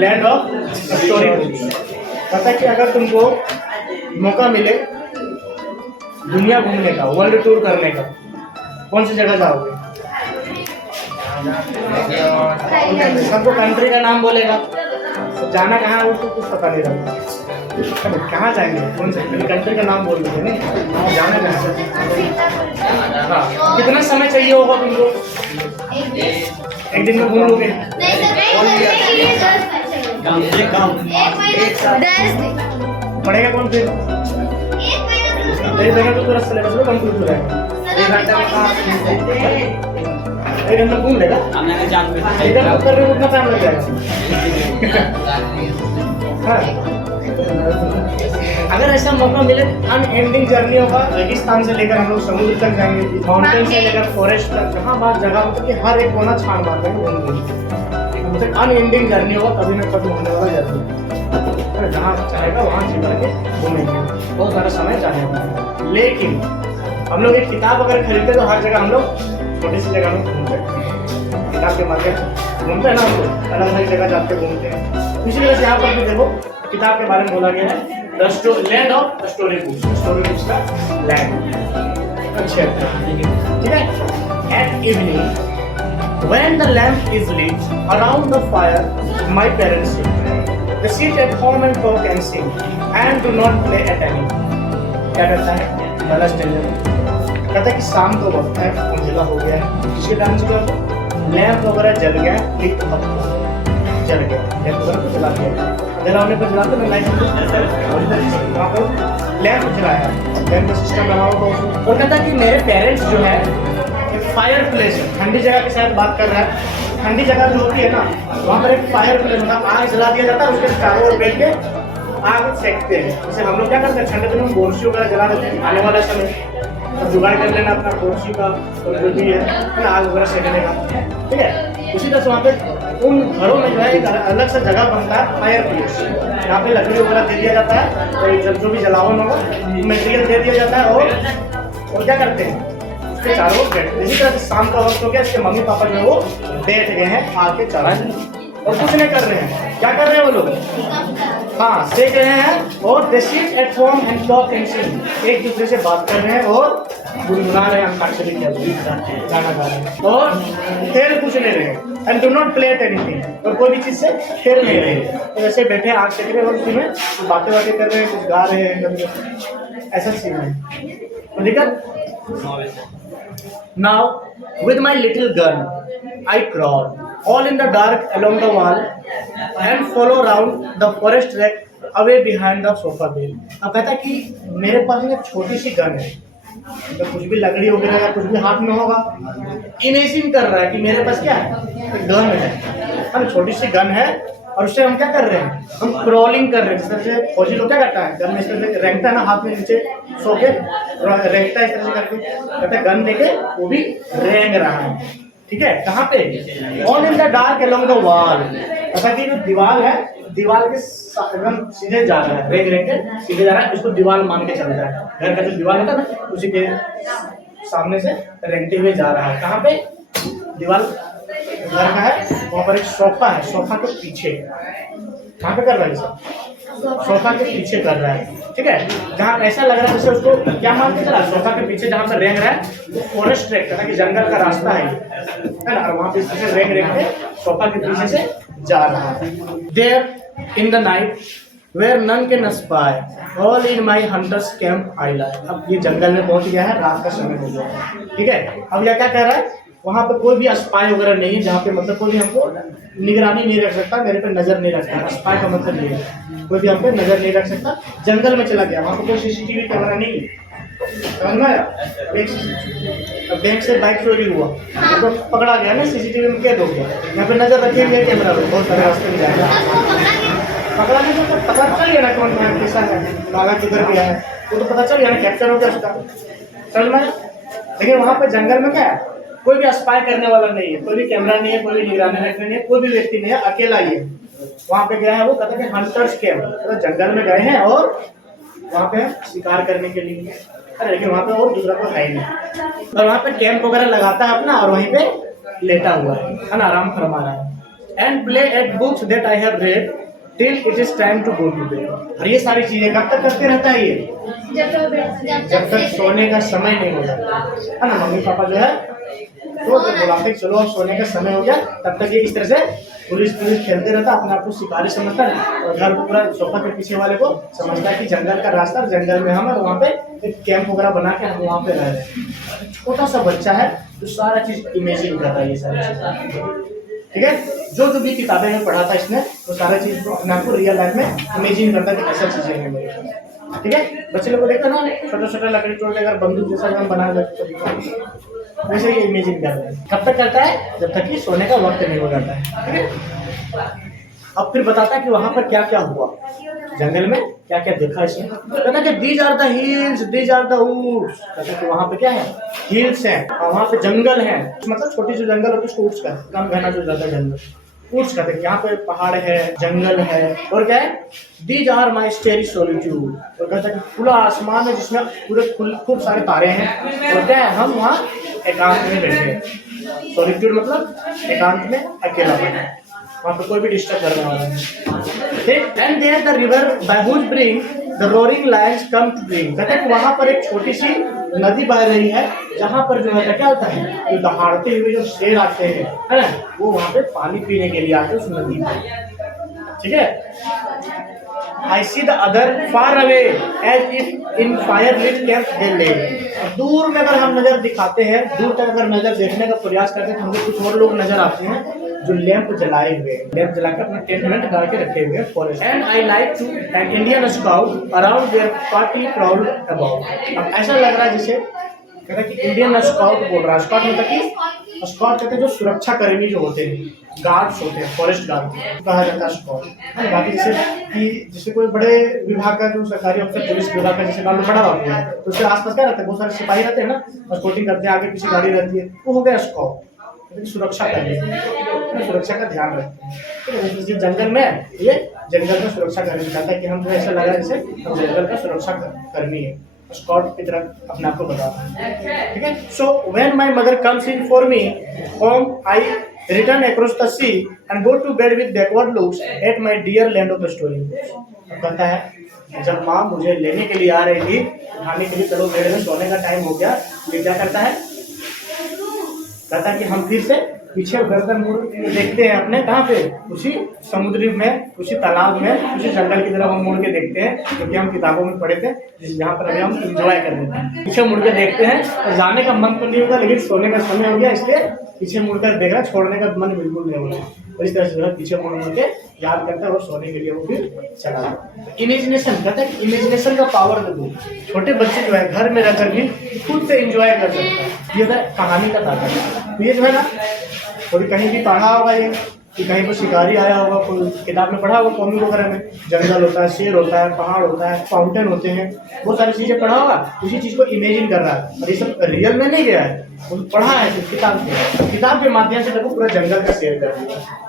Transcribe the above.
Land of story books. पता कि अगर तुमको मौका मिले दुनिया घूमने का, वर्ल्ड टूर करने का, कौन सी जगह जाओगे? सबको कंट्री का नाम बोलेगा, जाना कहाँ है उसको कुछ पता नहीं रहता। कहाँ जाएंगे, कौन से कंट्री का नाम बोल दोगे नहीं, जाना कहाँ है? हाँ, कितना समय चाहिए होगा तुमको? एक दिन में घूम लोगे? पढ़ेगा कौन फिर? एक घंटा तो पूरा सिलेबस में कंप्लीट हो जाएगा। 1 घंटा में कहाँ 1 घंटा घूम लेगा? इधर उत्तर में उतना टाइम लग जाएगा। हाँ। अगर ऐसा मौका मिले अनएंडिंग जर्नी होगा, रेगिस्तान से लेकर हम लोग समुद्र तक जाएंगे, माउंटेन से लेकर फॉरेस्ट तक, जहाँ बात जगह होता कि हर एक कोना छान मार देंगे घूमेंगे। अनएंडिंग जर्नी होगा, कभी ना कभी होने वाला जर्नी, जहाँ चाहेगा वहाँ जी करके घूमेंगे, बहुत सारा समय चाहेगा। लेकिन हम लोग एक किताब अगर खरीदते तो हर जगह हम लोग छोटी सी जगह में घूमते हैं, किताब के मार्केट घूमते हैं ना, हम लोग अलग अलग जगह जाते घूमते हैं। इसी वजह से यहाँ पर भी देखो किताब के बारे में बोला गया है, land of story books, story books का लैंड। अच्छा ठीक है। At evening when the lamp is lit around the fire my parents they sit at home and talk and sing and do not play at any। क्या करता है पहला stage में कहता है कि शाम को वक्त है, उजाला हो गया है, किसके टाइम से लैंप वगैरह जल गया, लिट अप जल गया, लैंप वगैरह जला दिया, जला होने पर जलाते मैं लाइट वहाँ पर लैंप जलाया, लैंप का सिस्टम लगा हुआ और कहता कि मेरे पेरेंट्स जो है फायर प्लेस है, ठंडी जगह के साथ बात कर रहा है। ठंडी जगह जो होती है ना, वहाँ पर एक फायर प्लेस मतलब आग जला दिया जाता है, उसके चारों ओर बैठ के आग सेकते हैं। जैसे हम लोग क्या करते हैं ठंडे दिनों में बोरसी वगैरह जला देते हैं, आने वाला समय तो जुगाड़ कर लेना अपना बोरसी का और जो भी है ना आग वगैरह सेकने का, ठीक है। उसी तरह से वहाँ पे उन घरों में जो है एक अलग सा जगह बनता है फायर प्लेस, यहाँ पे लकड़ी वगैरह दे दिया जाता है और जो भी जलावन होगा मटेरियल दे दिया जाता है और क्या करते हैं उसके चारों ओर बैठ। इसी तरह से शाम का वक्त हो गया, इसके मम्मी पापा जो है वो बैठ गए हैं आग के चारों और कुछ नहीं कर रहे हैं। क्या कर रहे हैं वो लोग? हाँ सेक रहे हैं और they sit at home and talk and sing, एक दूसरे से बात कर रहे हैं और गुनगुना रहे हैं, अंताक्षरी गाना गा रहे हैं और खेल कुछ नहीं रहे and do not play at anything, और कोई भी चीज से खेल नहीं रहे, तो ऐसे बैठे आग सेक रहे हैं और उसी में बातें कर रहे हैं, कुछ गा रहे हैं, ऐसा सीन है। तो दिक्कत Now, with my little gun, I crawl all in the dark along the wall and follow round the forest track away behind the sofa bed। अब कहता कि मेरे पास एक छोटी सी गन है, तो कुछ भी लकड़ी वगैरह या कुछ भी हाथ में होगा, इमेजिन कर रहा है कि मेरे पास क्या है, गन है, छोटी सी गन है और उससे हम क्या कर रहे हैं, हम क्रॉलिंग कर रहे हैं। जिस तरह से फौजी लोग क्या करता है गन में इस तरह से रेंगता है ना, हाथ में नीचे सो के रेंगता है इस तरह से करके, कहते हैं गन लेके वो भी रेंग रहा है, ठीक है। कहाँ पे? All in the dark along the wall, ऐसा कि जो दीवार है दीवार के एकदम सीधे जा रहा है, रेंग रेंग के सीधे जा रहा है, उसको दीवार मान के चल रहा है। घर का जो दीवार होता है ना उसी के सामने से रेंगते हुए जा रहा है। कहाँ पे? दीवार घर का है, वहाँ पर एक सोफा है, सोफा के पीछे। कहाँ पे कर रहा है सब? सोफा के पीछे कर रहा है, ठीक है। जहाँ ऐसा लग रहा है जैसे उसको क्या मान के चला, सोफा के पीछे जहाँ पर रेंग रहा है वो फॉरेस्ट ट्रैक का कि जंगल का रास्ता है ना, और वहाँ पे रेंग रेंग के सोफा के पीछे से जा रहा है। There in the night where none can spy all in my hunters camp I lie. अब ये जंगल में पहुंच गया है, रात का समय हो गया है, ठीक है। अब यह क्या कह रहा है, वहाँ पर कोई भी स्पाई वगैरह नहीं है, जहाँ पे मतलब कोई भी हमको निगरानी नहीं रख सकता, मेरे पे नजर नहीं रख सकता। स्पाई का मतलब ये है कोई भी हम पे नजर नहीं रख सकता। जंगल में चला गया, वहाँ पर कोई सीसीटीवी कैमरा नहीं है, समझ में आया। बैंक से बाइक चोरी हुआ तो पकड़ा गया ना, सीसीटीवी में कैद हो गया, यहाँ पे नजर रखे हुए कैमरा पे, बहुत सारे रास्ते में जाएगा, पकड़ा नहीं तो पता चल गया ना कौन कहाँ कैसा है, भागा किधर गया है, वो तो पता चल गया ना, कैप्चर हो गया उसका, समझ में। लेकिन वहाँ पे जंगल में क्या है, कोई भी स्पाई करने वाला नहीं है, कोई भी कैमरा नहीं है, कोई भी निगरानी रखने नहीं है, कोई भी व्यक्ति नहीं है, अकेला ही है। वहाँ पे गया है वो कहते हैं हंटर्स कैंप, तो जंगल में गए हैं और वहाँ पे शिकार करने के लिए, अरे लेकिन वहाँ पे और दूसरा कोई है नहीं, और वहाँ पे कैंप वगैरह लगाता है अपना और वहीं पे लेटा हुआ है ना, आराम फरमा रहा है। And play at books that I have read till it is time to go to bed. और ये सारी चीजें कब तक करते रहता है ये? जब तक सोने का समय नहीं हो जाता है ना। मम्मी पापा जो है तो बुलाते चलो अब सोने का समय हो गया, तब तक ये इस तरह से पुलिस खेलते रहता, अपने आप को शिकारी समझता है और घर पूरा सोफा के पीछे वाले को समझता है कि जंगल का रास्ता, जंगल में हम और वहाँ पे एक कैंप वगैरह बना के हम वहाँ पे रह रहे हैं। छोटा सा बच्चा है तो सारा चीज इमेजिन करता है, ये सारी चीजें, ठीक है। जो भी किताबें में पढ़ा था इसने वो सारा चीज को अपने आप को रियल लाइफ में इमेजिन करता है कि ऐसा चीजें हैं मेरे पास, ठीक है। बच्चे लोग को देखा ना, छोटा छोटा लकड़ी तोड़ के अगर बंदूक जैसा हम बना देते वैसे ये इमेजिन कर रहा है। कब तक करता है? जब तक कि सोने का वक्त नहीं हो जाता है, ठीक है। अब फिर बताता है कि वहां पर क्या क्या हुआ, जंगल में क्या क्या देखा इसने। कहता कि these are the hills, these are the woods. कहता कि वहां पे क्या है? हिल्स हैं और वहां पे जंगल है, मतलब छोटी सी जंगल होती है उसको वुड्स का, कम घना जो ज्यादा जंगल वुड्स कहते हैं। यहाँ पे पहाड़ है, जंगल है और क्या है? These are my starry solitude. और कहता है कि खुला आसमान है जिसमें पूरे खूब सारे तारे हैं और क्या है? हम वहाँ एकांत में बैठे हैं। सॉलिट्यूड मतलब एकांत में अकेला बैठे, वहाँ पे कोई भी डिस्टर्ब करने वाला नहीं, ठीक। And there the river by which bring the roaring lions come to drink. कहते हैं कि वहाँ पर एक छोटी सी नदी बह रही है जहाँ पर जो है क्या होता है, जो दहाड़ते हुए जो शेर आते हैं, है ना, वो वहाँ पे पानी पीने के लिए आते हैं उस नदी में, ठीक है। I see the other far away as if in firelit camp they lay। दूर में अगर हम नजर दिखाते हैं, दूर तक अगर नजर देखने का प्रयास करते हैं तो हमको कुछ और लोग नजर आते हैं जो लैंप जलाए हुए, लैंप जला के अपना टेंट वेंट डाल के रखे हुए forest. And I like to an Indian scout around their party proud about. अब ऐसा लग रहा है जैसे कहता कि इंडियन स्काउट बोल रहा है। स्काउट मतलब कि स्काउट कहते हैं जो सुरक्षा कर्मी जो होते हैं, गार्ड्स होते हैं, फॉरेस्ट गार्ड कहा जाता है स्काउट। बाकी जैसे कोई बड़े विभाग का जो सरकारी अफसर, पुलिस विभाग का जैसे मान लो बड़ा बाबू है तो उसके आसपास क्या रहता है? बहुत सारे सिपाही रहते हैं ना, स्काउटिंग करते हैं, आगे पीछे गाड़ी रहती है, वो हो गया स्काउट। सुरक्षा कर्मी, सुरक्षा का ध्यान रखते हैं। तो जंगल में ये जंगल का सुरक्षा कर्मी कहता है कि हम तो ऐसा लगा जैसे हम जंगल का सुरक्षा कर्मी है, स्काउट की तरह अपने आप को बताता है, ठीक है। So when my mother comes in for me home I return across the sea and go to bed with backward looks at my dear land of the story. कहता है जब माँ मुझे लेने के लिए आ रही थी, उठाने के लिए, चलो बेड में सोने का टाइम हो गया, ये क्या करता है? कहता है कि हम फिर से पीछे गर्दन मुड़ देखते हैं अपने, कहाँ पे? उसी समुद्री में, उसी तालाब में, उसी जंगल की तरफ हम मुड़ के देखते हैं, क्योंकि हम किताबों में पढ़े थे, जहाँ पर अभी हम इंजॉय कर रहे हैं। पीछे मुड़ के देखते हैं और जाने का मन तो नहीं होगा, लेकिन सोने का समय हो गया इसलिए पीछे मुड़कर देख रहा है, छोड़ने का मन बिल्कुल नहीं होगा। और इस तरह से जो है पीछे मुड़ के याद करता है और सोने के लिए वो फिर चला। इमेजिनेशन कहता है, इमेजिनेशन का पावर देखो, छोटे बच्चे जो है घर में रहकर भी खुद से इंजॉय कर सकते हैं। ये है कहानी का ताकत है। तो ये जो है ना, कभी कहीं भी पढ़ा होगा ये कि कहीं पर शिकारी आया होगा, कोई किताब में पढ़ा होगा, कॉमिक वगैरह में जंगल होता है, शेर होता है, पहाड़ होता है, फाउंटेन होते हैं, बहुत सारी चीजें पढ़ा होगा, उसी चीज को इमेजिन कर रहा है। और ये सब रियल में नहीं गया है, वो पढ़ा है किताब के माध्यम से देखो पूरा जंगल का शेयर कर दिया।